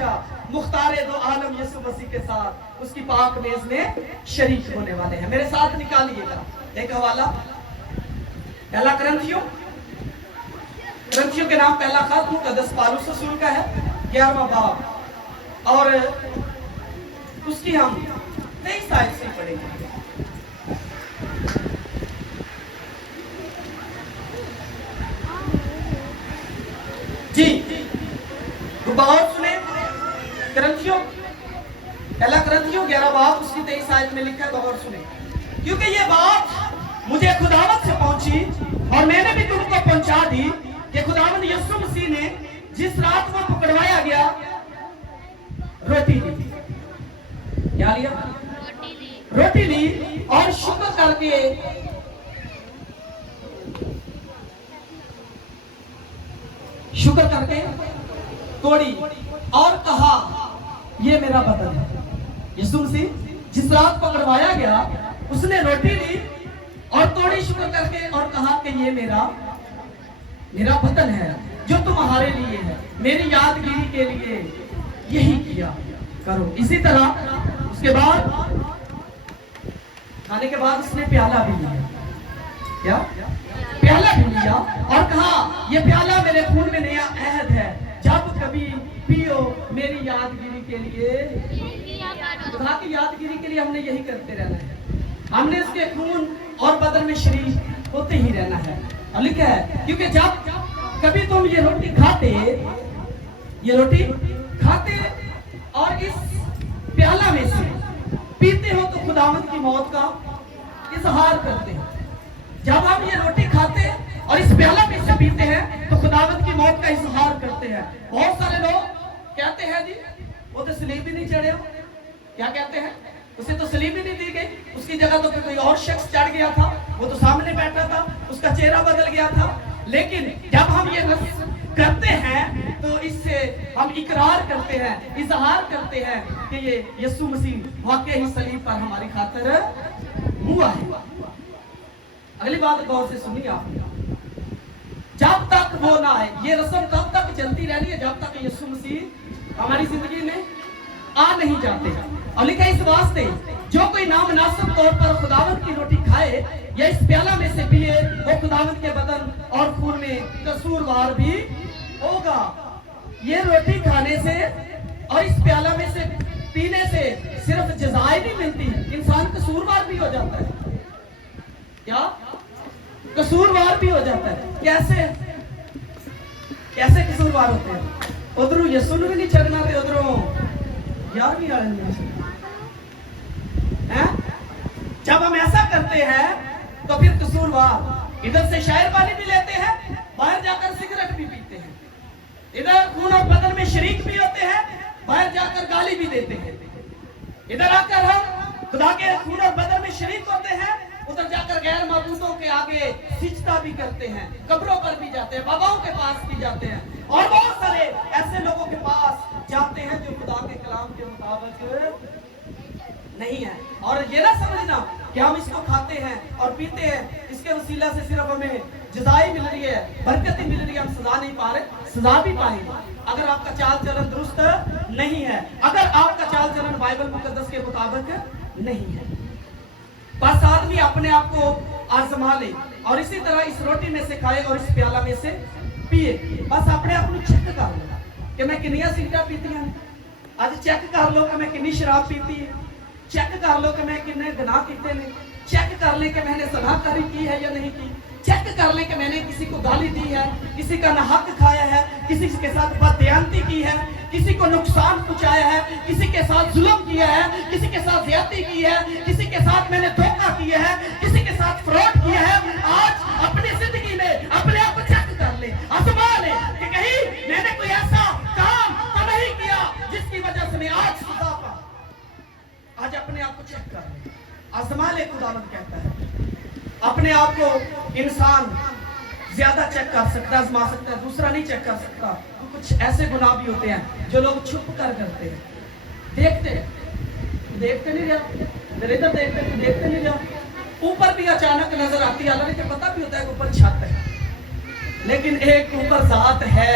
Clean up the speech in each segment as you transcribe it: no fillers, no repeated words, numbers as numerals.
بادشاہ مختار دو عالم یسوع مسیح کے ساتھ اس کی پاک میز میں شریک ہونے والے ہیں۔ میرے ساتھ نکالیے گا ایک حوالہ، پہلا کرنتھیوں کے نام پہلا خط مقدس پالوس رسول کا ہے، 11واں باب، اور اس کی ہم 23 آیت سے پڑھیں گے۔ جی بہت سنیں، پہلا کرنتھیوں 11 باب اس کی 23 آیت میں لکھا ہے، غور سنیں، کیونکہ یہ بات مجھے خداوند سے پہنچی اور میں نے بھی تم کو پہنچا دی کہ خداوند یسوع مسیح نے جس رات وہ پکڑوایا گیا روٹی لی، کیا لیا؟ روٹی لی اور شکر کر کے توڑی اور کہا یہ میرا بدن ہے۔ یسوع مسیح جس رات پکڑوایا گیا اس نے روٹی لی اور توڑی شکر کر کے اور کہا کہ یہ میرا بدن ہے جو تمہارے لیے ہے، میری یادگیری کے لیے یہی کیا کرو۔ اسی طرح اس کے بعد کھانے کے بعد اس نے پیالہ بھی لیا، کیا؟ پیالہ بھی لیا اور کہا یہ پیالہ میرے خون میں نیا عہد ہے، جب کبھی پیو میری یادگیری کے لیے، خدا کی یادگیری کے لیے ہم نے یہی کرتے رہنا ہے، ہم نے اس کے خون اور بدن میں شریک ہوتے ہی رہنا ہے۔ اور لکھا ہے کیونکہ جب کبھی تم یہ روٹی کھاتے اور اس پیالہ میں سے پیتے ہو تو خداوند کی موت کا اظہار کرتے ہیں۔ جب ہم یہ روٹی کھاتے اور اس پیالہ میں سے پیتے ہیں تو خداوند کی موت کا اظہار کرتے ہیں۔ بہت سارے لوگ کہتے ہیں جی وہ تو صلیب ہی نہیں چڑھے ہو، کیا کہتے ہیں؟ اسے تو صلیب ہی نہیں دی گئی، اس کی جگہ تو کوئی اور شخص چڑھ گیا تھا، وہ تو سامنے بیٹھا تھا، اس کا چہرہ بدل گیا تھا۔ لیکن جب ہم یہ رسم کرتے ہیں تو اس سے ہم اقرار کرتے ہیں، اظہار کرتے ہیں کہ یہ یسوع مسیح واقعی صلیب پر ہماری خاطر ہوا ہے۔ اگلی بات غور سے سنیے آپ، جب تک وہ نہ آئے، یہ رسم تب تک چلتی رہنی ہے جب تک یسوع مسیح ہماری زندگی میں آ نہیں جاتے۔ اور لکھا اس واسطے جو کوئی نامناسب طور پر خداوند کی روٹی کھائے یا اس پیالہ میں سے پیے وہ خداوند کے بدن اور خون میں قصوروار بھی ہوگا۔ یہ روٹی کھانے سے اور اس پیالہ میں سے پینے سے صرف جزائے نہیں ملتی، انسان قصوروار بھی ہو جاتا ہے۔ کیا؟ قصوروار بھی ہو جاتا ہے۔ کیسے قصوروار ہوتے ہیں؟ ادھروں یسوع نے بھی نہیں چڑھنا تھے، ادھروں یار بھی جب ہم ایسا کرتے ہیں تو پھر قصوروار، ادھر سے شاعر پانی بھی لیتے ہیں، باہر جا کر سگریٹ بھی پیتے ہیں، ادھر خون اور بدن میں شریک بھی ہوتے ہیں، باہر جا کر گالی بھی دیتے ہیں، ادھر آ کر ہم خدا کے خون اور بدن میں شریک ہوتے ہیں، ادھر جا کر غیر معبودوں کے آگے سجدہ بھی کرتے ہیں، قبروں پر بھی جاتے ہیں، باباؤں کے پاس بھی جاتے ہیں، اور بہت سارے ایسے لوگوں کے پاس جاتے ہیں جو خدا کے کلام کے مطابق نہیں ہے۔ اور یہ نہ سمجھنا کہ ہم اس کو کھاتے ہیں اور پیتے ہیں، اس کے وسیلہ سے صرف ہمیں جزائی مل رہی ہے، برکتیں مل رہی ہے، ہم سزا نہیں پا رہے، سزا بھی پائیں گے اگر آپ کا چال چلن درست نہیں ہے، اگر آپ کا چال چلن بائبل مقدس کے مطابق نہیں ہے۔ بس آدمی اپنے آپ کو آزما لے اور اسی طرح اس روٹی میں سے کھائے اور اس پیالہ میں سے پیے، بس اپنے آپ کو چیک کر لو کہ میں کنیا سگریٹاں پیتی ہیں، آج چیک کر لو کہ میں کنی شراب پیتی ہے، چیک کر لو کہ میں کنے گناہ کیتے نے، چیک کر لیں کہ میں نے زنا کاری کی ہے یا نہیں کی، چیک کر لیں کہ میں نے کسی کو گالی دی ہے، کسی کا ناحق کھایا ہے، کسی کے ساتھ بددیانتی کی ہے، کسی کو نقصان پہنچایا ہے، کسی کے ساتھ ظلم کیا ہے، کسی کے ساتھ زیادتی کی ہے، کسی کے ساتھ میں نے دھوکہ کیا ہے، کسی کے ساتھ فراڈ کیا ہے۔ آج اپنی زندگی میں اپنے آپ کو چیک کر لے، آزما لے کہ کہیں میں نے کوئی ایسا کام تو نہیں کیا جس کی وجہ سے میں آج سزا پا۔ آج اپنے آپ کو چیک کر لے، آزما لے، خداوند کہتا ہے۔ اپنے آپ کو انسان زیادہ چیک کر سکتا ہے، آزما سکتا ہے، دوسرا نہیں چیک کر سکتا۔ کچھ ایسے گناہ بھی ہوتے ہیں جو لوگ چھپ کر کرتے ہیں، دیکھتے نہیں رہا، ادھر دیکھتے نہیں رہا، اوپر بھی اچانک نظر آتی ہے، حالانکہ پتہ بھی ہوتا ہے کہ اوپر چھت ہے، لیکن ایک اوپر ذات ہے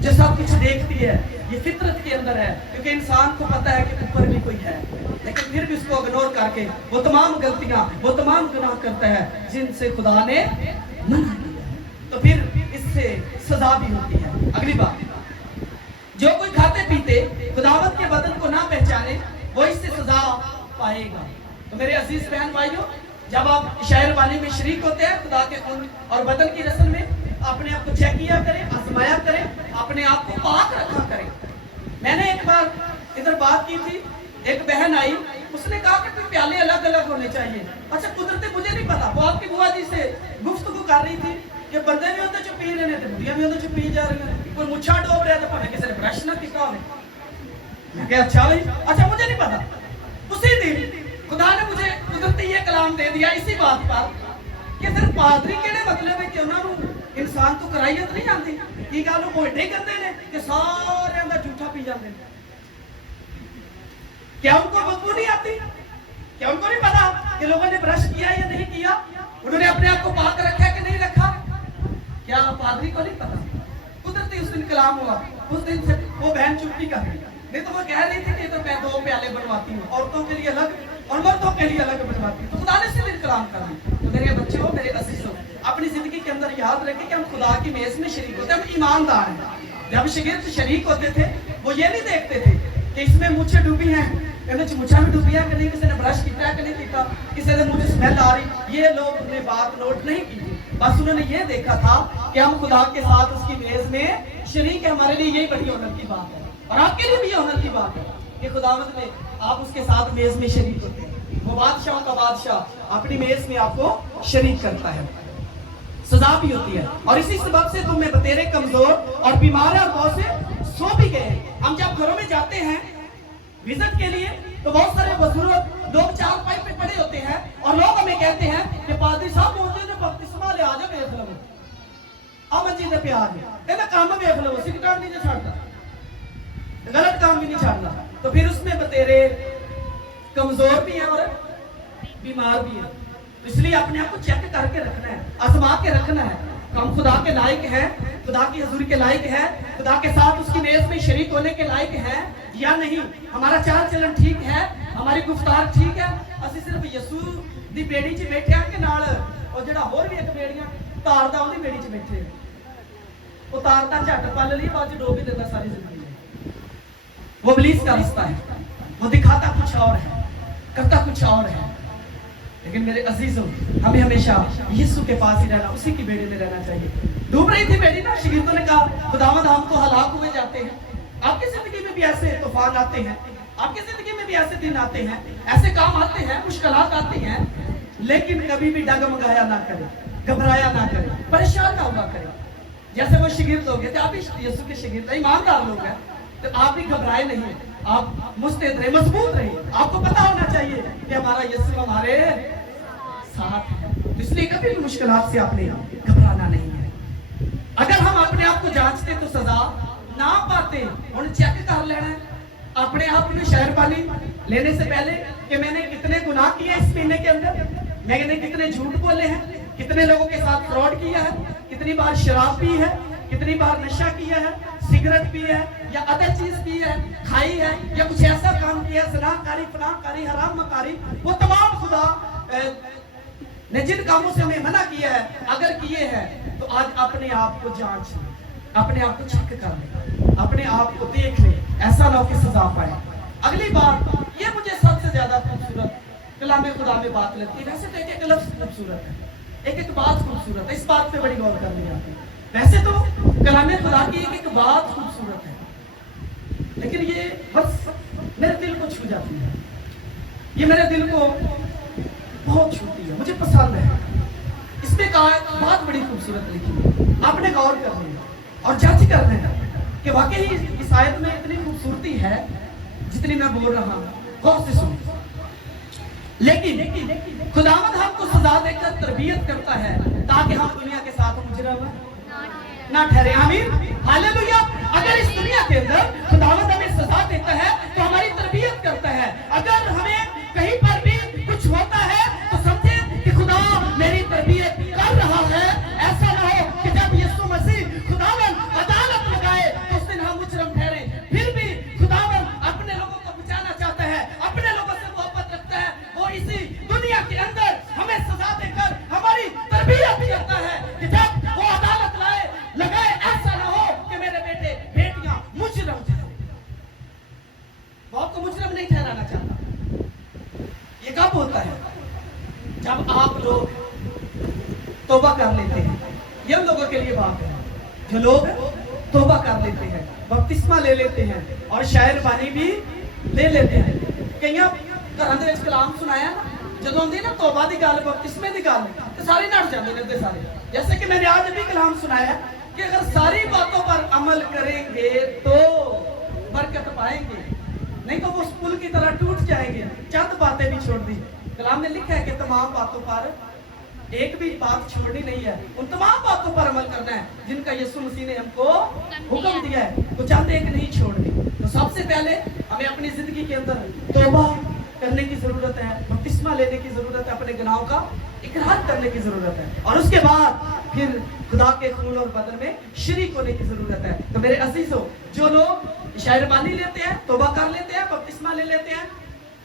जो सब कुछ देखती है, ये फितरत के अंदर है, क्योंकि इंसान को पता है कि ऊपर भी कोई है, लेकिन फिर भी उसको इग्नोर करके वो तमाम गलतियां, वो तमाम गुनाह करता है जिनसे खुदा ने मना किया। तो फिर इससे सजा भी होती है। अगली बात, जो कोई खाते पीते खुदावत के बदन को ना पहचाने वो इससे सजा पाएगा। तो मेरे अजीज बहन भाइयों, जब आप शायर वाली में शरीक होते हैं खुदा के खून और बदन की रस्म में, अपने आप को चेक किया करें, आजमाया करें, अपने आप को पाक रखा करें। मैंने एक बार इधर बात की थी, एक बहन आई, उसने कहा कि कोई प्याले अलग अलग होने चाहिए। अच्छा, कुदरती मुझे नहीं पता, वो आपकी बुआ जी से गुफ्तगू कर रही थी कि बंदे भी होते जो पी रहे थे, बुढ़िया भी होते जो पी जा रही हैं, कोई मुच्छा डोब रहा था, भावे किसी ने ब्रश ना किया हो। मैं कहा अच्छा भाई, अच्छा मुझे नहीं पता। उसी दिन खुदा ने मुझे कुदरती ये कलाम दे दिया इसी बात पर कि फिर पादरी केड़े मतलब है कि उन्होंने इंसान तो कराइयत नहीं आती की गल वो एडे करते हैं कि सारे का झूठा पी जाते हैं। क्या उनको बदबू नहीं आती? क्या उनको नहीं पता कि लोगों ने ब्रश किया या नहीं किया, उन्होंने अपने आप को पाक रखा कि नहीं रखा? क्या पादरी को नहीं पता? कुदरती उस दिन कलाम हुआ, उस दिन से वो बहन चुप्पी कर गई। नहीं तो वो कह रही थी कि तो मैं 2 प्याले बनवाती हूँ, औरतों के लिए अलग और मर्दों के लिए अलग बनवाती हूँ। तो खुदा ने सिर्फ कलाम कर दी। तो मेरे बच्चों, मेरे अजीजों, अपनी जिंदगी के अंदर याद रखें कि हम खुदा की मेज में शरीक होते हैं, हम ईमानदार हैं। जब शागिर्द शरीक होते थे वो ये नहीं देखते थे कि इसमें मुझे डूबी हैं, मुझा भी डूबी है कि नहीं, किसी ने ब्रश किया कि नहीं किया, किसी ने मुझे स्मेल आ रही, ये लोग ने बात नोट नहीं की थी। बस उन्होंने ये देखा था कि हम खुदा के साथ उसकी मेज में शरीक है। हमारे लिए यही बड़ी ऑनर की बात है और आपके लिए भी ऑनर की बात है कि खुदावंद में आप उसके साथ मेज में शरीक होते हैं। वो बादशाह का बादशाह अपनी मेज में आपको शरीक करता है। सजा भी होती है और इसी सबब से तुम में बतेरे कमजोर और बीमार और बहुत से सो भी गए। हम जब घरों में जाते हैं विजिट के लिए तो बहुत सारे बुजुर्ग लोग 4 पाई पे पड़े होते हैं और लोग हमें कहते हैं कि पादरी साहब बोलते हैं बपतिस्मा ले आ जाओ, देख लो अमन जी ने प्यार है ना, काम में देख लो, सिगरेट नहीं छाड़ता, गलत काम भी नहीं छाड़ना। तो फिर उसमें बतेरे कमजोर भी है और बीमार भी है। इसलिए अपने आप को चेक करके रखना है, आजमा के रखना है। हम खुदा के लायक हैं, खुदा की हजूरी के लायक हैं, खुदा के साथ उसकी मेज में शरीक होने के लायक हैं या नहीं? हमारा चाल चलन ठीक है, हमारी गुफ्तार ठीक है? असि सिर्फ यसू दी बेड़ी च बैठे हैं कि नाल और जेड़ा होर भी एक बेड़ियां तारदा उहदी बेड़ी च बैठे हैं। वो तारदा झट पल लिए बाद च डोब भी देता सारी जिंदगी। वो इब्लीस का रास्ता है, वो दिखाता कुछ और है, करता कुछ और है। लेकिन मेरे अजीजों, हमें हमेशा यीशु के पास ही रहना, उसी की बेड़ी में रहना चाहिए। डूब रही थी बेड़ी ना, शागिर्दों ने कहा खुदावंद हम तो हलाक हुए जाते हैं। आपकी जिंदगी में भी ऐसे तूफान आते हैं, आपकी जिंदगी में भी ऐसे दिन आते हैं, ऐसे काम आते हैं, मुश्किलात आती हैं, लेकिन कभी भी डगमगाया ना करें, घबराया ना करें, परेशान ना हुआ करें। जैसे वो शागिर्द लोग थे, आप भी यीशु के शागिर्द ईमानदार लोग हैं, तो आप भी घबराए नहीं, आप मुस्तैद रहे, मजबूत रहे। आपको पता होना चाहिए कि हमारा यीशु हमारे साथ है, तो इसलिए कभी भी मुश्किलात से आपने घबराना नहीं है। अगर हम अपने आप को जांचते तो सजा ना पाते, उन्हें चेक कर लेना है अपने आप में शहर पानी लेने से पहले कि मैंने कितने गुनाह किए इस महीने के अंदर, मैंने कितने झूठ बोले हैं, कितने लोगों के साथ फ्रॉड किया है, कितनी बार शराब पी है, कितनी बार नशा किया है, सिगरेट पी है या अदर चीज पी है, खाई है या कुछ ऐसा काम किया, ज़िनाकारी, फनाकारी, हराम मकारी, वो तमाम खुदा ने जिन कामों से हमें मना किया है, अगर किए हैं तो आज अपने आप को जांच लें, अपने आप को चेक कर लें, अपने आप को देख लें, ऐसा ना हो कि सजा पाए। अगली बात, ये मुझे सबसे ज्यादा खूबसूरत कलामे खुदा में बात लगती है। वैसे तो एक एक लफ्ज़ खूबसूरत है, एक एक बात खूबसूरत है, इस बात पे बड़ी गौर करनी आती है। वैसे तो कलामे खुदा की एक एक बात खूबसूरत है, लेकिन ये बस मेरे दिल को छू जाती है, ये मेरे दिल को बहुत छूती है, मुझे पसंद है। इसमें कहा बात बड़ी खूबसूरत लिखी है, आपने गौर करनी है और जज करना है कि वाकई इस आयत में इतनी खूबसूरती है जितनी मैं बोल रहा हूँ। गौर से सुनिए। लेकिन खुदावंद हमको सजा देकर तरबियत करता है ताकि हम दुनिया के साथ मुजरम ना ठहरे। आमीन, हालेलुया। अगर इस दुनिया के अंदर खुदावंद हमें सजा देता है तो हमारी तरबियत करता है। अगर हमें कहीं पर भी कुछ होता है तो समझे कि खुदा मेरी तरबियत कर रहा है। ऐसा ना हो कि जब यीशु मसीह खुदावंद अदालत लगाए तो तौबा कर लेते हैं। ये उन लोगों के लिए बात है जो लोग तौबा कर लेते हैं, बपतिस्मा ले लेते हैं और शायर पानी भी ले लेते हैं। कईयां घरां दे विच कलाम सुनाया ना, ਜਦੋਂ ਹੁੰਦੀ ਨਾ तौबा ਦੀ ਗੱਲ, बपतिस्मे ਦੀ ਗੱਲ, ਤੇ ਸਾਰੇ ਨੱਠ ਜਾਂਦੇ ਨੇ ਤੇ ਸਾਰੇ। जैसे कि मैंने आज भी कलाम सुनाया कि अगर सारी बातों पर अमल करेंगे तो बरकत पाएंगे, नहीं तो वो उस पुल की तरह टूट जाएंगे। चंद बातें भी छोड़ दी। कलाम में लिखा है कि तमाम बातों पर एक भी बात छोड़नी नहीं है, उन तमाम बातों पर अमल करना है जिनका यीशु मसीह ने हमको हुक्म दिया है, तो चंद एक नहीं छोड़नी। तो सबसे पहले हमें अपनी जिंदगी के अंदर तौबा करने की जरूरत है, बपतिस्मा लेने की जरूरत है, अपने गुनाहों का इकरार करने की जरूरत है, और उसके बाद फिर खुदा के खून और बदन में शरीक होने की जरूरत है। तो मेरे अजीजों, जो लोग शायर पानी लेते हैं, तौबा कर लेते हैं, बपतिस्मा ले लेते हैं,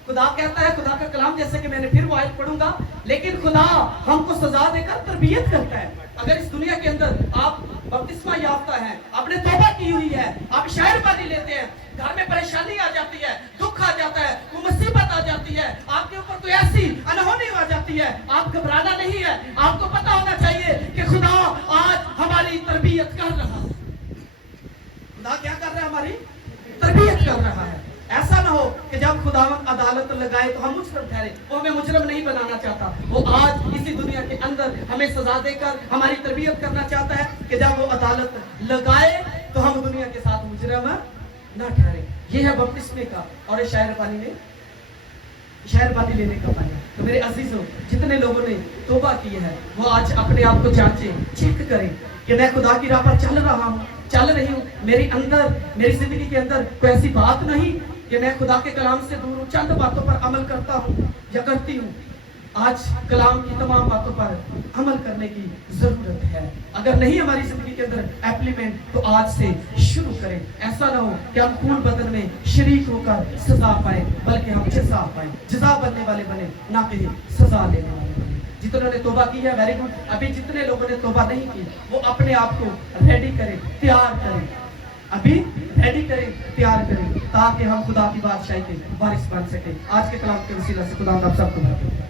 खुदा कहता है, खुदा का कलाम, जैसे कि मैंने फिर वो आयत पढ़ूंगा, लेकिन खुदा हमको सजा देकर तरबियत करता है। अगर इस दुनिया के अंदर आप बपतिस्मा याफ्ता हैं, आपने तौबा की हुई है, आप शायर पानी लेते हैं, घर में परेशानी आ जाती है, दुख आ जाता है, कोई मुसीबत आ जाती है, आपके ऊपर कोई ऐसी अनहोनी आ जाती है, आप घबराना नहीं है। आपको पता होना चाहिए कि खुदा आज हमारी तरबियत कर रहा है। खुदा क्या कर रहा है? हमारी तरबियत कर रहा है। ऐसा ना हो कि जब खुदा अदालत लगाए तो हम मुजरम ठहरे। वो हमें मुजरम नहीं बनाना चाहता, वो आज इसी दुनिया के अंदर हमें सजा देकर हमारी तरबियत करना चाहता है कि जब वो अदालत लगाए तो हम दुनिया के साथ मुजरम ना ठहरे। ये है बपतिस्मे का और शायर पानी में शायर पानी लेने का पानी। तो मेरे अजीजों, जितने लोगों ने तौबा की है वो आज अपने आप को जांचे, चेक करें कि मैं खुदा की राह पर चल रहा हूँ, चल रही हूँ, मेरी अंदर, मेरी जिंदगी के अंदर कोई ऐसी बात नहीं कि मैं खुदा के कलाम से दूर हूँ, चंद बातों पर अमल करता हूँ या करती हूँ। आज कलाम की तमाम बातों पर अमल करने की जरूरत है। अगर नहीं हमारी जिंदगी के अंदर एप्लीमेंट, तो आज से शुरू करें। ऐसा ना हो कि हम खून बदन में शरीक होकर सजा पाए, बल्कि हम जजा पाए, जजा बनने वाले बने, ना कि सजा लेने वाले बने। जितनों ने तौबा की है, वेरी गुड। अभी जितने लोगों ने तौबा नहीं की, वो अपने आप को रेडी करें, तैयार करें, अभी रेडी करें, तैयार करें, ताकि हम खुदा की बादशाही के वारिस बन सके। आज के कलाम के वसीला से खुदा आप सबको